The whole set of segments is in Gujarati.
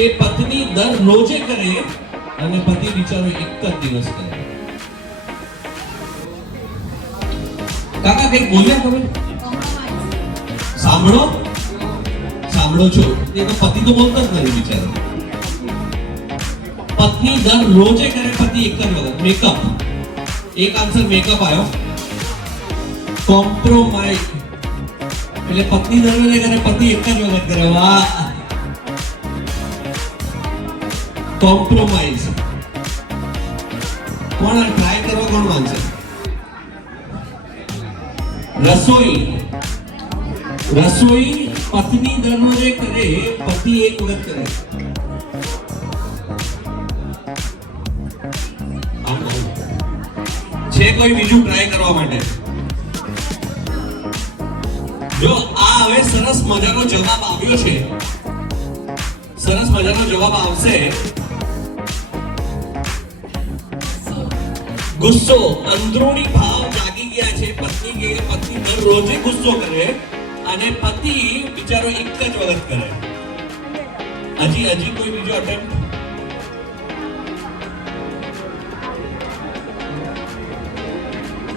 કે પત્ની દરરોજે કરે અને પતિ બિચારો એક જ દિવસ કરે. કાકા કઈ બોલ્યા તમે? સાંભળો છો, એ તો પતિ તો બોલતા જ નથી બિચારો. પત્ની દરરોજે કરે, પતિ એક જ વખત. મેકઅપ, એક આન્સર મેકઅપ આવ્યો. કોમ્પ્રોમાઇઝ એટલે પત્ની દરરોજે કરે, પતિ એક જ વખત કરે. વાહ. કોમ્પ્રોમાઇઝ કોણ ટ્રાય કરવા કોણ માનશે? રસોઈ પત્ની દરરોજે કરે, પતિ એક વખત કરે. છે કોઈ બીજું ટ્રાય કરવા માટે? જો આ હવે સરસ મજાનો જવાબ આવ્યો છે, સરસ મજાનો જવાબ આવશે. ગુસ્સો, અંદરૂની ભાવ જાગી ગયા છે. પત્ની દરરોજે ગુસ્સો કરે અને પતિ બિચારો એક જ વખત કરે. હજી કોઈ બીજો અટેમ્પ્ટ?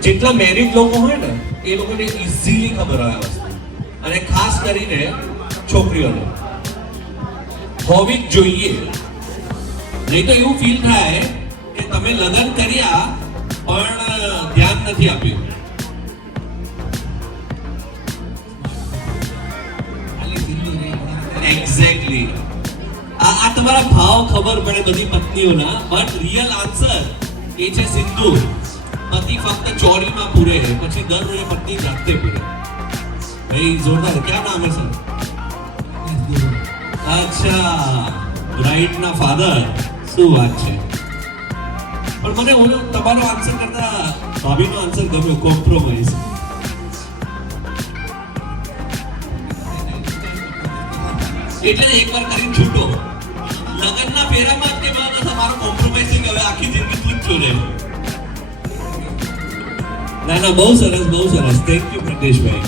જેટલા મેરિડ લોકો હોય ને એ લોકોને ઇઝીલી ખબર હોય આ વસ્તુ, અને ખાસ કરીને છોકરીઓને હોવી જ જોઈએ. નહીં તો એવું ફીલ થાય કે તમે લગ્ન કર્યા પણ ધ્યાન નથી આપ્યું. એક્ઝેક્ટલી. આ તમારા ભાવ ખબર પડે બધી પત્નીઓના, બટ રિયલ આન્સર એ છે સિંદૂર. પતિ ફક્ત ચોરીમાં પૂરે, પછી દર રોજે પત્ની જાતે પૂરે. ભાઈ જોરદાર. ક્યાં નામ હે સર? અચ્છા, બ્રાઇટ ના ફાધર. શું વાત છે. પણ મને તમારો આન્સર કરતા ભાભીનો આન્સર ગમ્યો, કોમ્પ્રોમાઇઝ. એટલે એકવાર કરીને છૂટો. લગ્નના ફેરામાં જ તમારો કોમ્પ્રોમાઇઝ થઈ ગયો, આખી જિંદગી તું જ છોડે. ના બહુ સરસ. Thank you પ્રિતેશભાઈ.